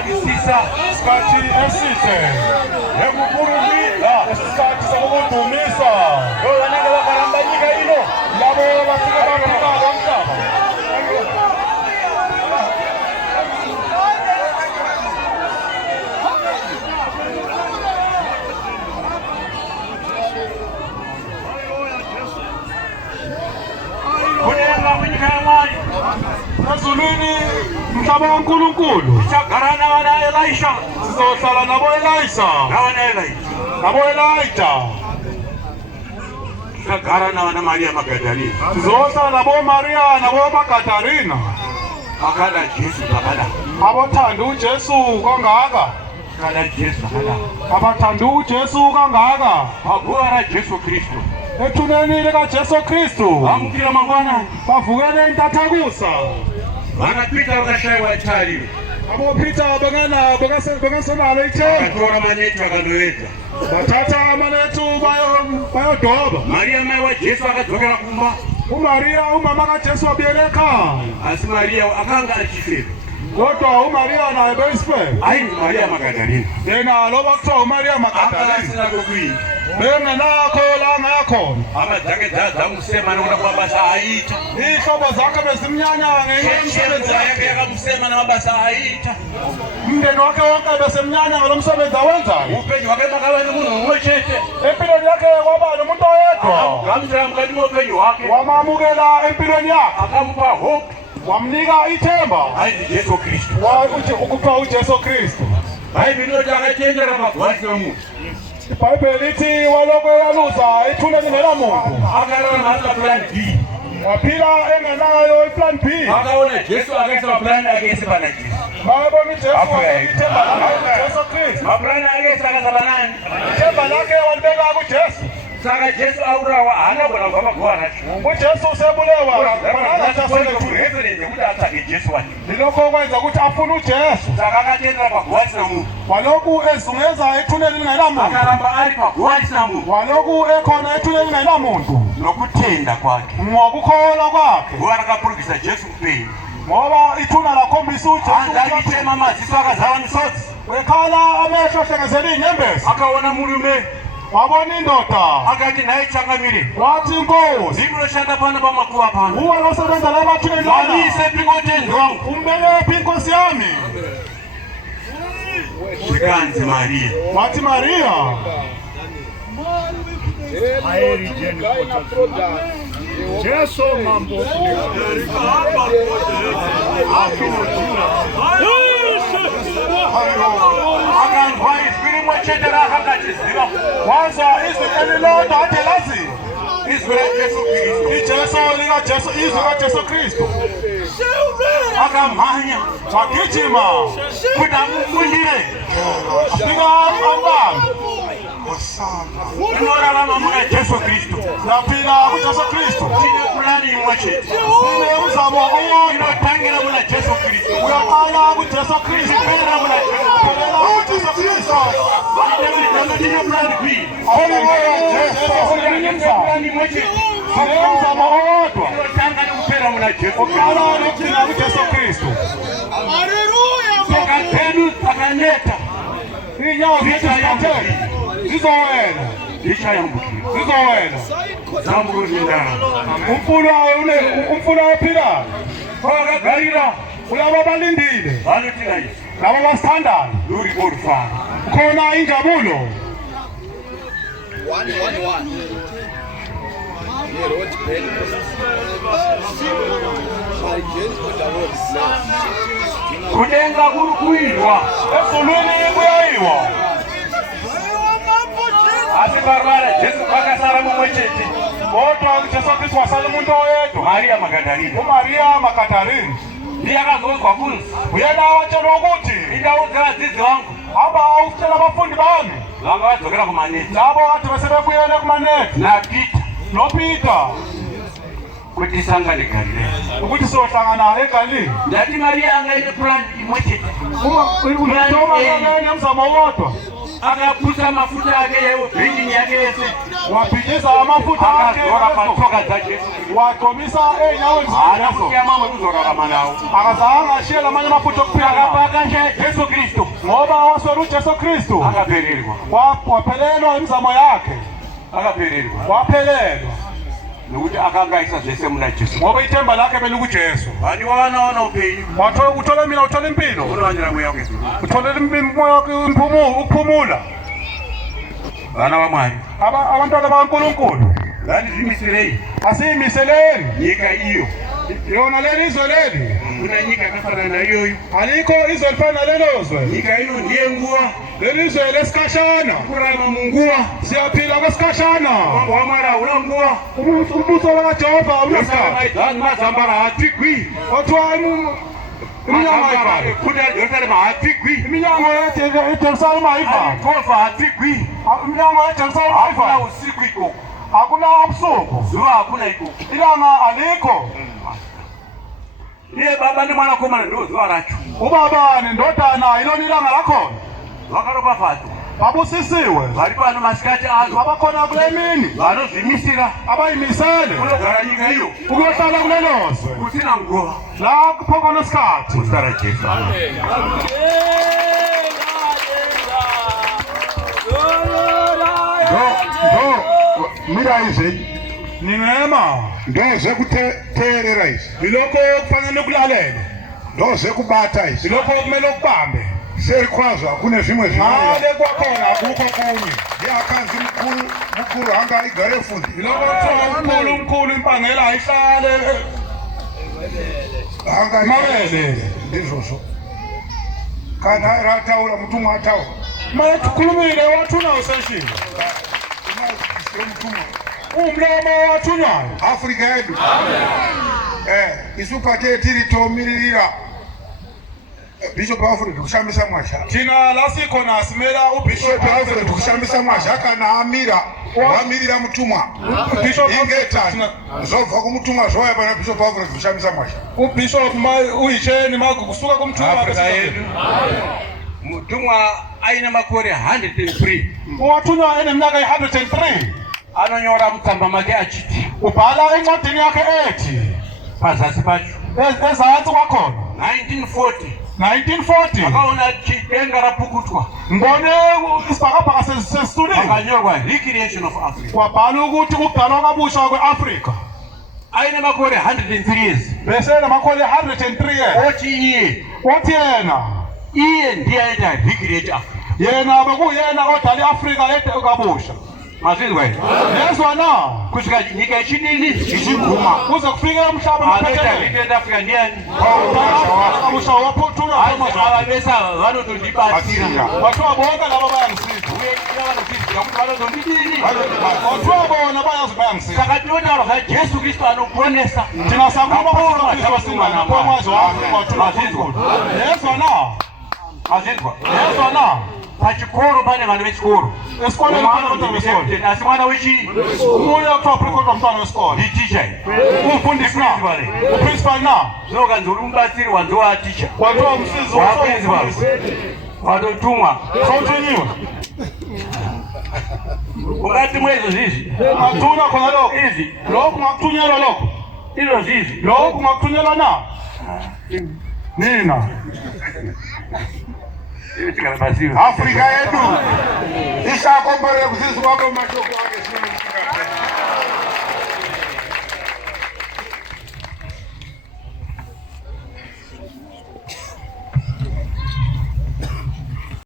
sokunakisisa isikhathi esihle ekukhulumila isikhathi sokudumisa lo vanenge vakaramba nyika ino labo bafika baphila lomhlaba kunenga kwinyika yamwari ezulwini mhlaba kaNkulunkulu sichagara navana Elisha sizohlala nabo Elisha nabo Elijah sichagara navana Maria Magdalena sizohlala nabo Maria nabo Magdalena akada Jesu zakada abathanda uJesu kangaka akada Jesu zakada abathanda uJesu kangaka abuwa raJesu Kristu ethuneni likaJesu Kristu amukira mangwana bavukele intathakusa vakapita vakashaiwa tariro abo Peter bangasenalo ithemba akatora manetu akandoedza bathatha amanetu bayodoba Maria mai waJesu akadzokera kumba uMaria umama kaJesu wabuyele ekhaya asi Maria akanga achifira kodwa uMaria naye beyisifela ayini Maria Magdalena yena loba kuthiwa uMaria Magdalena akasina kokwini bengenakho la ngakhona amadzake dzamusema nokuda kwamabasa aita ihlobo zakhe bezimnyanya ngenxa yake yakamusema namabasa aita umndeni wakhe wonke besemnyanya ngalo msebenzi awenzayo upenyu wake makava nomunhu mumwe chete empilweni yakhe kwaba nomuntu oyedwa ngamutira mukati moupenyu hwake wamamukela empilweni yakhe akamupa hope wamnika ithemba aiti Jesu Kristu ukuthiwa uJesu Kristu bhaibheli inoti akatendera magwasi omunhu iBhayibheli ithi waloko eyaluza ethuneni nelamuntu akararama asina plan B waphila engenayo iplan B akaona Jesu akaisa maplan ake ese pana Jesu bayabona uJesu ithemba lakhe uJesu Kristu maplan ake ese akazaba nani ithemba lakhe walibeka kuJesu saka Jesu aurawa haanagona kubva magwara uJesu usebulewa reference yekuti atsvage Jesu wacho ndilokho kwenza ukuthi afune uJesu saka akatendera pagwasi namunhu walokhu ezungeza ethuneni lingenamuntu akaramba ari pagwasi namunhu walokhu ekhona ethuneni lingenamuntu nokutenda kwake ngokukholwa kwakhe nguva rakapurukisa Jesu upenyu ngoba ithuna lakhombisa uJesu akitema maziso akazara misodzi wekhala amehlo hlengezela inyembezi akaona murume wabona indoda akati naye changamire wathi inkosi ndinoshanda pano pamakuva pano uwe losebenza labathuneni vanise pingotendi wangu umbekephi inkosi yami zvikanzi Maria wathi Maria Jesu mambo akanzwa izwi rimwe chete raakanga achiziva wazwa izwi elilodwa ade laziwa izwi raJesu Kristu izwi kaJesu Kristu akamhanya wagijima kuti amufundire afika ambambe inorarama muna Jesu Kristu yaphila kuJesu Kristu tine pulani imwe chete sine umzamo owodwa inotangira muna Jesu Kristu uyaqala kuJesu Kristu ichipera muna kuJesu Kristu tine pulani B pulani imwe chete sine umzamo owodwa inotanga nekupera muna Jesu uqala nokugcina kuJesu Kristu saka pedu akaneta inyawo zithathele zizowela zizowela zambuluzindana umfula ophilayo kwakagarira kulabo abalindile vanotina isu labo basithandayo luripo rufaro khona injabulo kudenga kuri kuirwa ezulwini kuyayiwa asi parwara Jesu kwakasara mumwe chete kodwa uJesu Kristu wasala umuntu oyedwa Maria Magdalena uMaria Magdalena ndiye akazonzwa kunzi uyena watshelwa ukuthi indaudzira vadzidzi vangu hamba awutshela abafundi bami vanga vadzokera kumaneti labo kati besebebuyele kumaneti naPita noPeter kuti tisangane Galileya ukuthi siyohlangana eGalile ndati Maria angaite pulani imwe chete uma umzamo owodwa akapusa mafuta yake yeubhindini yake yese wapinyiza mafuta yake akazora patsoka dzaJesu wakomisa enyawo anakuya mamwe kuzorarama nawo akazanga ashiyela manye mafuta okuphila akapakanje Yesu Kristu ngoba waswela uJesu Kristu akaphelelwa waphelelwa imizamo yakhe akaphelelwa waphelelwa nokuthi akangayisa zvese muna Jesu ngoba ithemba lakhe belukuJesu ani wana upenyu uthola mina uthola impilo unowanjira moya wake uthola moya wakhe ukuphumula vana vaMwari abantwana bakaNkulunkulu ngandizimiseleni asiyimiseleni nyika iyo yona leli izwe leli kuna nyika yakafana nayoyo alikho izwe elifana lelozwe nyika iyo ndiye nguwa leli izwe lesikhashana kurama munguwa siyaphila kwesikhashana wamara una nguwa umbuso wakaJehova unasikhathi mazambara hatigwi kwathiwa iminyango ayivale kuda Yerusalema hatigwi iminyango yeJerusalem ayivale kofa hatigwi iminyango yeJerusalem hakuna ayivale usiku iko hakuna ubusuku zuwa hakuna iko ilanga alikho iye baba ndi mwanakomana ndo zuwa racho ubaba nendodana ilona ilanga lakhona vakaropa fatu babusisiwe vari pano masikati ano abakhona kule mini vanozimisira abayimisele kunogara nyika iyo ukuyohlala kulelozwe kusina nguva la kuphokona isikhathi muzita raJesu mira izi ningema ndoze kuteerera izi ilokho kufanele kulalele ndoze kubata izi ilokho kumele ukubambe serikwazwa kune zvimwe ngale kwakhona akukho kunye yakanzi mukuru hanga igare fundi ilokho kuthiwa umkhulu impangela ayihlale hanga mabele ndizvozvo kana rataura mutumwa ataura makhulumile wathuna useshini mutumwa umlomo wathunywayo Afrika yedu isu pate tiri tomiririra Bishop Afrika kushamisa Mwazha thina lasikhona asimela Bishop Afrika kushamisa Mwazha kana amira wamirira mutumwa Bishop ingetani zobva kumutumwa zvoya pana Bishop Afrika kushamisa Mwazha uBishop uyicheni makusuka kumthuma Afrika yedu mutumwa aina makore 103 wathunywa eneminyaka i103 anonyora mutsamba make achiti ubhala encwadini yakhe ethi pazasi pacho ezantsi kwakhona 1940 1940 akaona denga rapukutwa ngibone isibhakabhaka sesitulile akanyorwa recreation of Africa kwabhala ukuthi ukubhalwa kabusha kwe-Afrika aina makore 103 years bese namakhole 103 years othi iye wathi yena iye ndiye aita recreate Africa yena bekuyena odala i-Afrika kabusha mazizwa nezwa na kusika nyika ichinini ichiguma kuze kufike umhlaba aita recreate Africa ndiyani kabusha waphuthulwa ababesa vanotodibatsira wathiwa bonke laba bayangisiza wathiwa bona bayazi bayangisiza saka tinotaura zvaJesu Kristu anoponesa thina sakhuluma nezwa na nezwa na pachikoro pane vanhu vechikoro esikoleni asi mwana wechi uya kuthiwa prekodwa mntwana wesikolo nditicha umfundisi na uprincipal na zvinokanzi uri mubatsiri wanzi waticha wathiwa msizi waprincipal watotumwa sothunyiwe ungati mwezo zvizi ungathunywa khona lokho izi lokho ungakuthunyelwa lokho izo zvizi lokho ungakuthunyelwa na nina Afrika yedu isakomborera kusisi kwako mashoko ake sinomusikate